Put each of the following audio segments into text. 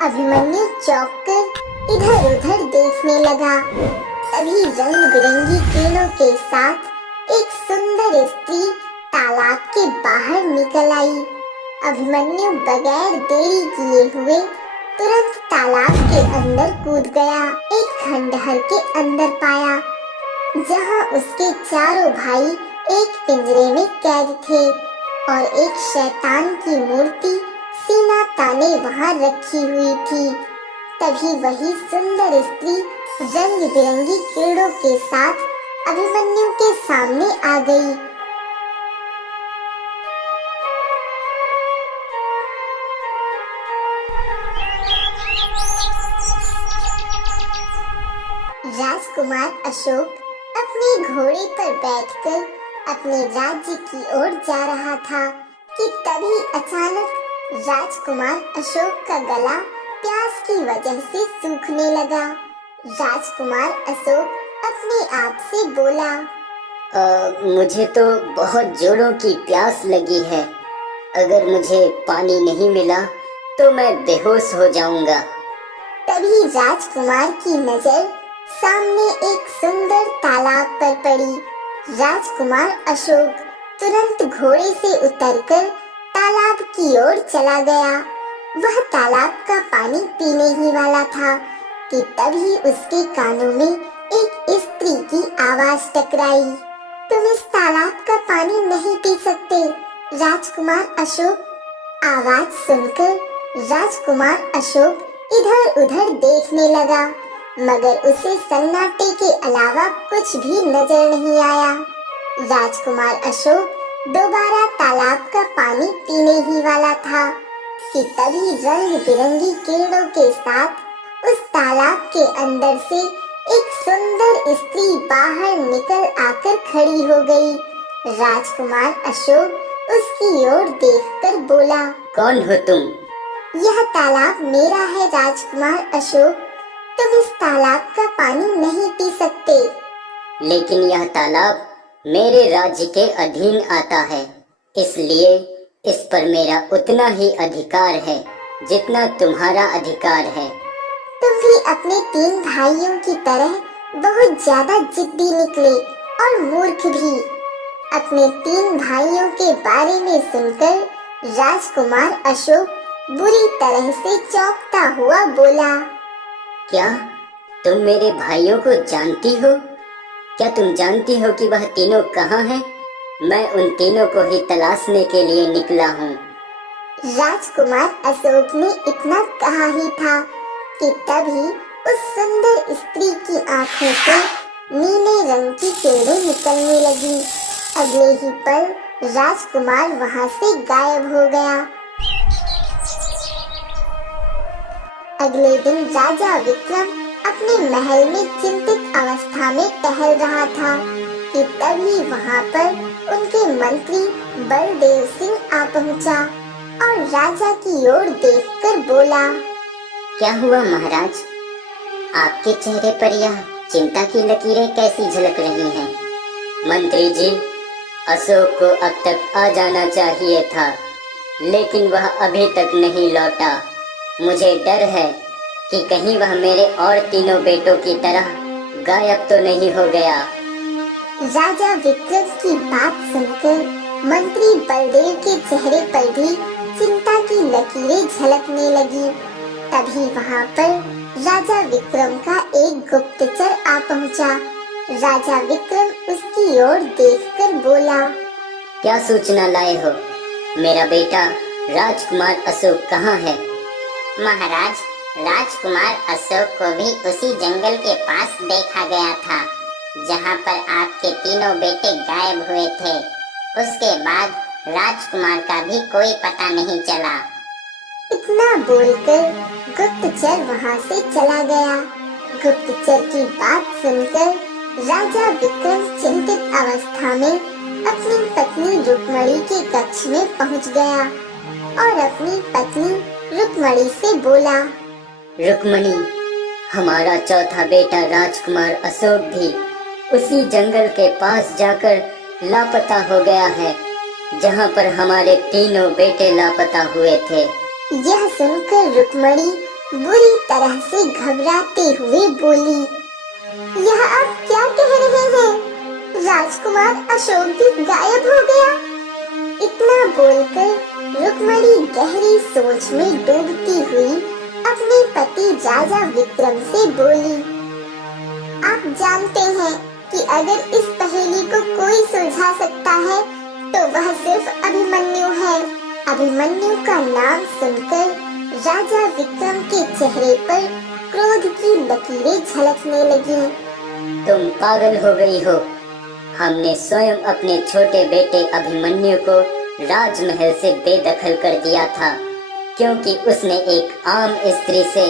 अभिमन्यु चौंक कर इधर उधर देखने लगा। तभी रंग बिरंगी किरणों के साथ एक सुंदर स्त्री तालाब के बाहर निकल आई। अभिमन्यु बगैर देरी किए हुए तुरंत तालाब के अंदर कूद गया। एक खंडहर के अंदर पाया जहां उसके चारों भाई एक पिंजरे में कैद थे और एक शैतान की मूर्ति सीना ताने वहां रखी हुई थी। तभी वही सुंदर स्त्री रंग बिरंगी किरणों के साथ अभिमन्यु के सामने आ गई। राजकुमार अशोक अपने घोड़े पर बैठकर अपने राज्य की ओर जा रहा था कि तभी अचानक राजकुमार अशोक का गला प्यास की वजह से सूखने लगा। राजकुमार अशोक अपने आप से बोला, मुझे तो बहुत जोरों की प्यास लगी है। अगर मुझे पानी नहीं मिला तो मैं बेहोश हो जाऊंगा। तभी राजकुमार की नजर सामने एक सुंदर तालाब पर पड़ी। राजकुमार अशोक तुरंत घोड़े से उतरकर तालाब की ओर चला गया। वह तालाब का पानी पीने ही वाला था कि तभी उसके कानों में एक स्त्री की आवाज टकराई। तुम इस तालाब का पानी नहीं पी सकते। राजकुमार अशोक आवाज सुनकर राजकुमार अशोक इधर उधर देखने लगा, मगर उसे सन्नाटे के अलावा कुछ भी नजर नहीं आया। राजकुमार अशोक दोबारा तालाब का पानी पीने ही वाला था कि तभी रंग बिरंगी किरणों के साथ उस तालाब के अंदर से एक सुंदर स्त्री बाहर निकल आकर खड़ी हो गई। राजकुमार अशोक उसकी ओर देखकर बोला, कौन हो तुम? यह तालाब मेरा है राजकुमार अशोक। तुम इस तालाब का पानी नहीं पी सकते। लेकिन यह तालाब मेरे राज्य के अधीन आता है, इसलिए इस पर मेरा उतना ही अधिकार है जितना तुम्हारा अधिकार है। तुम भी अपने 3 भाइयों की तरह बहुत ज्यादा जिद्दी निकले और मूर्ख भी। अपने 3 भाइयों के बारे में सुनकर राजकुमार अशोक बुरी तरह से चौंकता हुआ बोला, क्या तुम मेरे भाइयों को जानती हो? क्या तुम जानती हो कि वह तीनों कहाँ हैं? मैं उन तीनों को ही तलाशने के लिए निकला हूँ। राजकुमार अशोक ने इतना कहा ही था कि तभी उस सुंदर स्त्री की आंखों से नीले रंग की किरणें निकलने लगी। अगले ही पल राजकुमार वहां से गायब हो गया। अगले दिन राजा विक्रम अपने महल में चिंतित अवस्था में टहल रहा था कि तभी वहां पर उनके मंत्री बलदेव सिंह आ पहुंचा और राजा की ओर देखकर बोला, क्या हुआ महाराज? आपके चेहरे पर यह चिंता की लकीरें कैसी झलक रही हैं? मंत्री जी, अशोक को अब तक आ जाना चाहिए था, लेकिन वह अभी तक नहीं लौटा। मुझे डर है कि कहीं वह मेरे और तीनों बेटों की तरह गायब तो नहीं हो गया। राजा विक्रम की बात सुनकर मंत्री बलदेव के चेहरे पर भी चिंता की लकीरें झलकने लगी। तभी वहां पर राजा विक्रम का एक गुप्तचर आ पहुंचा। राजा विक्रम उसकी ओर देखकर बोला, क्या सूचना लाए हो? मेरा बेटा राजकुमार अशोक कहाँ है? महाराज, राजकुमार अशोक को भी उसी जंगल के पास देखा गया था जहाँ पर आपके तीनों बेटे गायब हुए थे। उसके बाद राजकुमार का भी कोई पता नहीं चला। इतना बोलकर गुप्तचर वहां से चला गया। गुप्तचर की बात सुनकर राजा विक्रम चिंतित अवस्था में अपनी पत्नी रुक्मणी के कक्ष में पहुंच गया और अपनी पत्नी रुक्मणी से बोला, रुक्मणी, हमारा चौथा बेटा राजकुमार अशोक भी उसी जंगल के पास जाकर लापता हो गया है जहाँ पर हमारे तीनों बेटे लापता हुए थे। यह सुनकर रुक्मणी बुरी तरह से घबराते हुए बोली, यह आप क्या कह रहे हैं? राजकुमार अशोक भी गायब हो गया? इतना बोलकर रुक्मणी गहरी सोच में डूबती हुई अपने पति राजा विक्रम से बोली, आप जानते हैं कि अगर इस पहेली को कोई सुलझा सकता है तो वह सिर्फ अभिमन्यु है। अभिमन्यु का नाम सुनकर राजा विक्रम के चेहरे पर क्रोध की लकीरें झलकने लगी। तुम पागल हो गई हो। हमने स्वयं अपने छोटे बेटे अभिमन्यु को राजमहल से बेदखल कर दिया था, क्योंकि उसने एक आम स्त्री से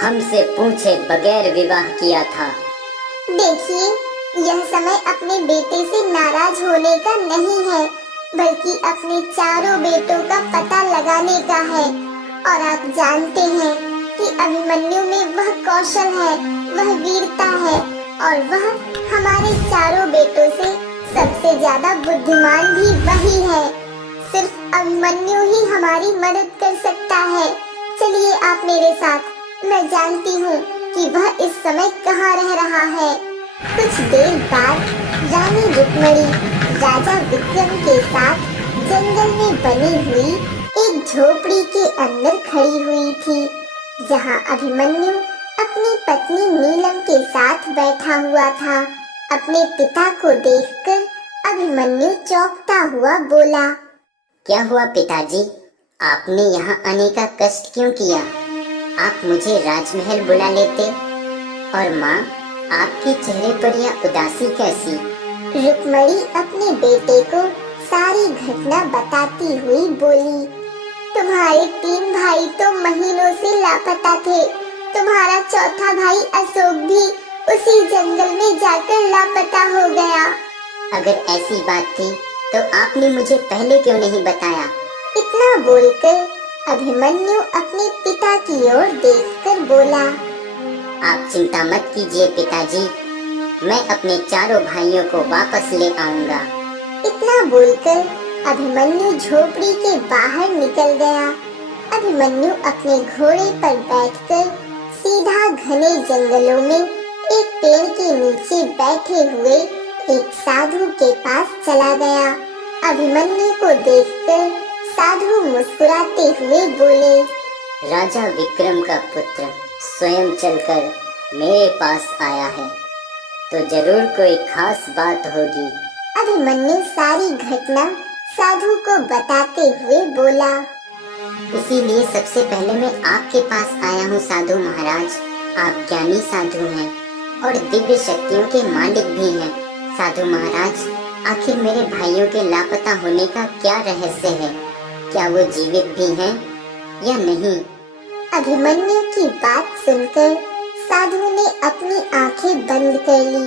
हमसे पूछे बगैर विवाह किया था। देखिए, यह समय अपने बेटे से नाराज होने का नहीं है, बल्कि अपने चारों बेटों का पता लगाने का है। और आप जानते हैं कि अभिमन्यु में वह कौशल है, वह वीरता है, और वह हमारे चारों बेटों से सबसे ज्यादा बुद्धिमान भी वही है। सिर्फ अभिमन्यु ही हमारी मदद कर सकता है। चलिए आप मेरे साथ। मैं जानती हूँ कि वह इस समय कहाँ रह रहा है। कुछ देर बाद रानी रुक्मणी राजा विक्रम के साथ जंगल में बनी हुई एक झोपड़ी के अंदर खड़ी हुई थी, जहाँ अभिमन्यु अपनी पत्नी नीलम के साथ बैठा हुआ था। अपने पिता को देखकर अभिमन्यु चौंकता हुआ बोला, क्या हुआ पिताजी? आपने यहाँ आने का कष्ट क्यों किया? आप मुझे राजमहल बुला लेते। और माँ, आपके चेहरे पर यह उदासी कैसी? रुक्मणी अपने बेटे को सारी घटना बताती हुई बोली, तुम्हारे 3 भाई तो महीनों से लापता थे। तुम्हारा चौथा भाई अशोक भी उसी जंगल में जाकर लापता हो गया। अगर ऐसी बात थी तो आपने मुझे पहले क्यों नहीं बताया? इतना बोलकर अभिमन्यु अपने पिता की ओर देखकर बोला, आप चिंता मत कीजिए पिताजी, मैं अपने चारों भाइयों को वापस ले आऊंगा। इतना बोलकर अभिमन्यु झोपड़ी के बाहर निकल गया। अभिमन्यु अपने घोड़े पर बैठकर सीधा घने जंगलों में एक पेड़ के नीचे बैठे हुए एक साधु के पास चला गया। अभिमन्यु को देखकर साधु मुस्कुराते हुए बोले, राजा विक्रम का पुत्र स्वयं चलकर मेरे पास आया है, तो जरूर कोई खास बात होगी। अभिमन्यु सारी घटना साधु को बताते हुए बोला, इसीलिए सबसे पहले मैं आपके पास आया हूँ साधु महाराज। आप ज्ञानी साधु हैं और दिव्य शक्तियों के मालिक भी हैं। साधु महाराज, आखिर मेरे भाइयों के लापता होने का क्या रहस्य है? क्या वो जीवित भी हैं या नहीं? अभिमन्यु की बात सुनकर साधु ने अपनी आंखें बंद कर ली।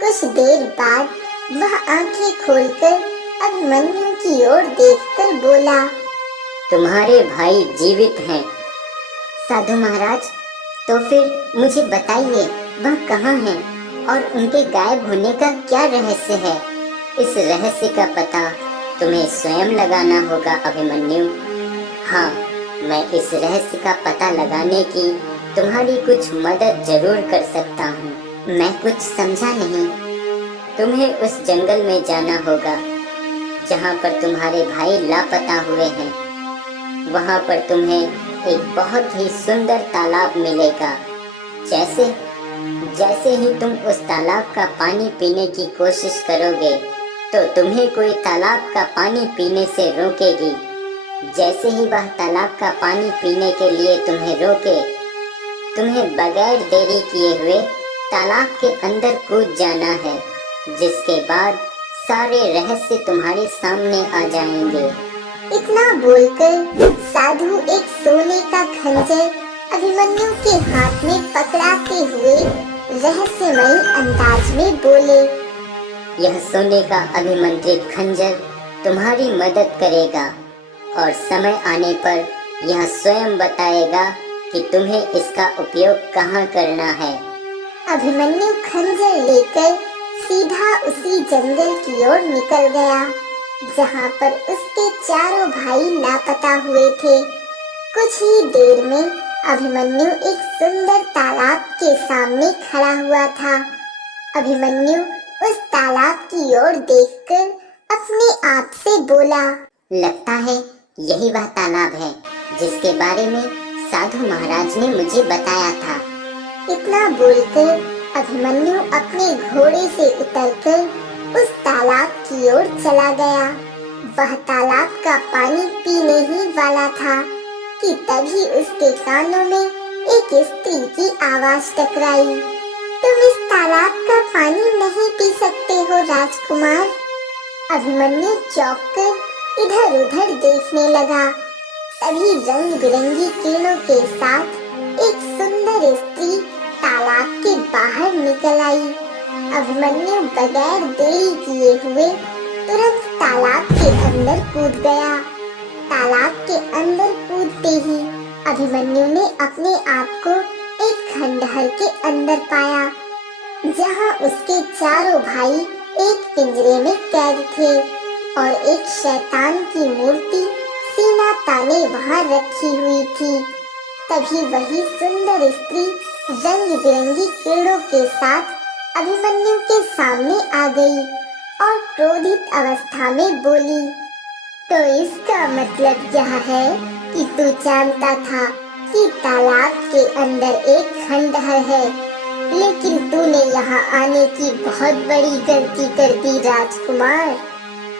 कुछ देर बाद वह आंखें खोलकर अभिमन्यु की ओर देखकर बोला, तुम्हारे भाई जीवित हैं। साधु महाराज, तो फिर मुझे बताइए वह कहाँ हैं और उनके गायब होने का क्या रहस्य है? इस रहस्य का पता तुम्हें स्वयं लगाना होगा अभिमन्यु। हाँ, मैं इस रहस्य का पता लगाने की तुम्हारी कुछ मदद जरूर कर सकता हूँ। मैं कुछ समझा नहीं। तुम्हें उस जंगल में जाना होगा जहाँ पर तुम्हारे भाई लापता हुए हैं। वहाँ पर तुम्हें एक बहुत ही सुंदर तालाब मिलेगा। जैसे ही तुम उस तालाब का पानी पीने की कोशिश करोगे तो तुम्हें कोई तालाब का पानी पीने से रोकेगी। जैसे ही वह तालाब का पानी पीने के लिए तुम्हें रोके, तुम्हें बगैर देरी किए हुए तालाब के अंदर कूद जाना है, जिसके बाद सारे रहस्य तुम्हारे सामने आ जाएंगे। इतना बोलकर साधु एक सोने का खंजर अभिमन्यु के हाथ में पकड़ाते हुए रहस्यमयी अंदाज में बोले, यह सोने का अभिमंत्रित खंजर तुम्हारी मदद करेगा और समय आने पर यह स्वयं बताएगा कि तुम्हें इसका उपयोग कहाँ करना है। अभिमन्यु खंजर लेकर सीधा उसी जंगल की ओर निकल गया जहाँ पर उसके चारों भाई लापता हुए थे। कुछ ही देर में अभिमन्यु एक सुंदर तालाब के सामने खड़ा हुआ था। अभिमन्यु उस तालाब की ओर देखकर अपने आप से बोला, लगता है यही वह तालाब है जिसके बारे में साधु महाराज ने मुझे बताया था। इतना बोलकर अभिमन्यु अपने घोड़े से उतरकर उस तालाब की ओर चला गया। वह तालाब का पानी पीने ही वाला था कि तभी उसके कानों में एक स्त्री की आवाज टकराई। तुम इस तालाब का पानी नहीं पी सकते हो राजकुमार। अभिमन्यु चौंक कर इधर उधर देखने लगा। तभी रंग बिरंगी किरणों के साथ एक सुंदर स्त्री तालाब के बाहर निकल आई। अभिमन्यु बगैर देरी किए हुए तुरंत तालाब के अंदर कूद गया। तालाब के अंदर कूदते ही अभिमन्यु ने अपने आप को एक खंडहर के अंदर पाया, जहां उसके चारों भाई एक पिंजरे में कैद थे और एक शैतान की मूर्ति सीना ताने वहां रखी हुई थी। तभी वही सुंदर स्त्री रंग बिरंगी किरणों के साथ अभिमन्यु के सामने आ गई और क्रोधित अवस्था में बोली, तो इसका मतलब यह है कि तू जानता था कि तालाब के अंदर एक खंडहर है, लेकिन तूने यहाँ आने की बहुत बड़ी गलती कर दी राजकुमार।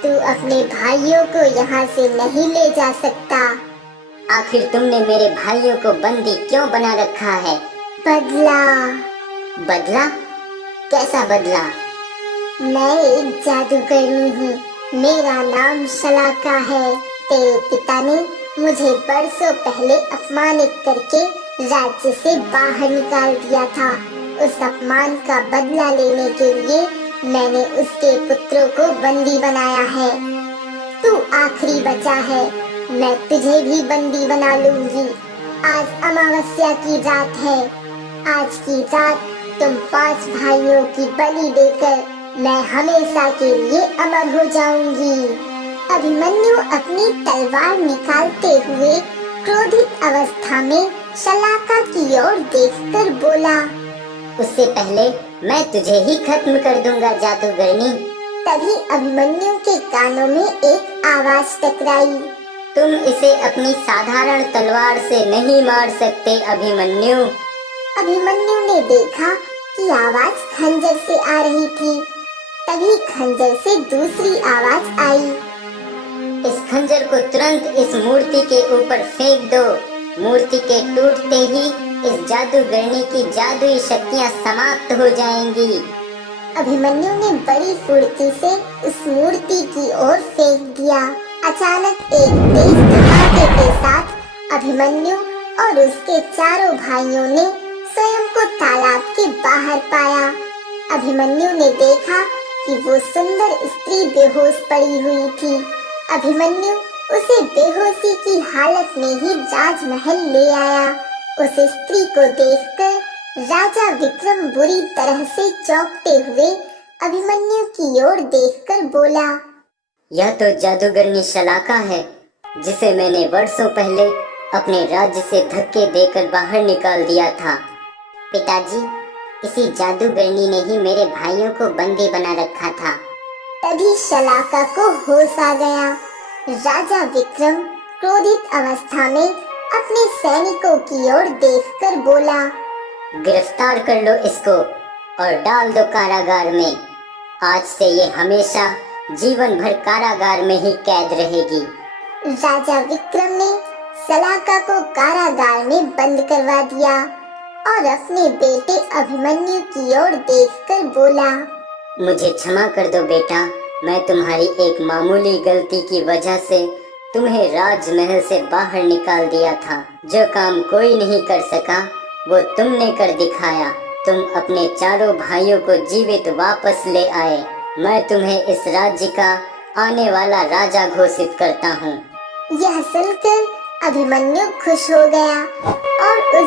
तू अपने भाइयों को यहाँ से नहीं ले जा सकता। आखिर तुमने मेरे भाइयों को बंदी क्यों बना रखा है? बदला। बदला? कैसा बदला? मैं एक जादूगरनी हूँ। मेरा नाम शलाका है। तेरे पिता ने मुझे बरसों पहले अपमानित करके राज्य से बाहर निकाल दिया था। उस अपमान का बदला लेने के लिए मैंने उसके पुत्रों को बंदी बनाया है। तू आखिरी बचा है। मैं तुझे भी बंदी बना लूंगी। आज अमावस्या की रात है। आज की रात तुम 5 भाइयों की बलि देकर मैं हमेशा के लिए अमर हो जाऊंगी। अभिमन्यु अपनी तलवार निकालते हुए क्रोधित अवस्था में शलाका की ओर देखकर बोला, उससे पहले मैं तुझे ही खत्म कर दूंगा जादूगरनी। तभी अभिमन्यु के कानों में एक आवाज टकराई, तुम इसे अपनी साधारण तलवार से नहीं मार सकते अभिमन्यु। अभिमन्यु ने देखा कि आवाज खंजर से आ रही थी। तभी खंजर से दूसरी आवाज आई, इस खंजर को तुरंत इस मूर्ति के ऊपर फेंक दो। मूर्ति के टूटते ही इस जादूगरनी की जादुई शक्तियाँ समाप्त हो जाएंगी। अभिमन्यु ने बड़ी फुर्ती से उस मूर्ति की ओर फेंक दिया। अचानक एक तेज धमाके के साथ अभिमन्यु और उसके चारों भाइयों ने स्वयं को तालाब के बाहर पाया। अभिमन्यु ने देखा कि वो सुंदर स्त्री बेहोश पड़ी हुई थी। अभिमन्यु उसे बेहोशी की हालत में ही राजमहल ले आया। उस स्त्री को देखकर राजा विक्रम बुरी तरह से चौंकते हुए अभिमन्यु की ओर देखकर बोला, यह तो जादूगरनी शलाका है, जिसे मैंने वर्षों पहले अपने राज्य से धक्के देकर बाहर निकाल दिया था। पिताजी, इसी जादूगरनी ने ही मेरे भाइयों को बंदी बना रखा था। तभी शलाका को होश आ गया। राजा विक्रम क्रोधित अवस्था में अपने सैनिकों की ओर देखकर बोला, गिरफ्तार कर लो इसको और डाल दो कारागार में। आज से ये हमेशा जीवन भर कारागार में ही कैद रहेगी। राजा विक्रम ने शलाका को कारागार में बंद करवा दिया और अपने बेटे अभिमन्यु की ओर देखकर बोला, मुझे क्षमा कर दो बेटा, मैं तुम्हारी एक मामूली गलती की वजह से तुम्हें राजमहल से बाहर निकाल दिया था। जो काम कोई नहीं कर सका वो तुमने कर दिखाया। तुम अपने चारों भाइयों को जीवित वापस ले आए। मैं तुम्हें इस राज्य का आने वाला राजा घोषित करता हूँ। यह सुनकर अभिमन्यु खुश हो गया और उस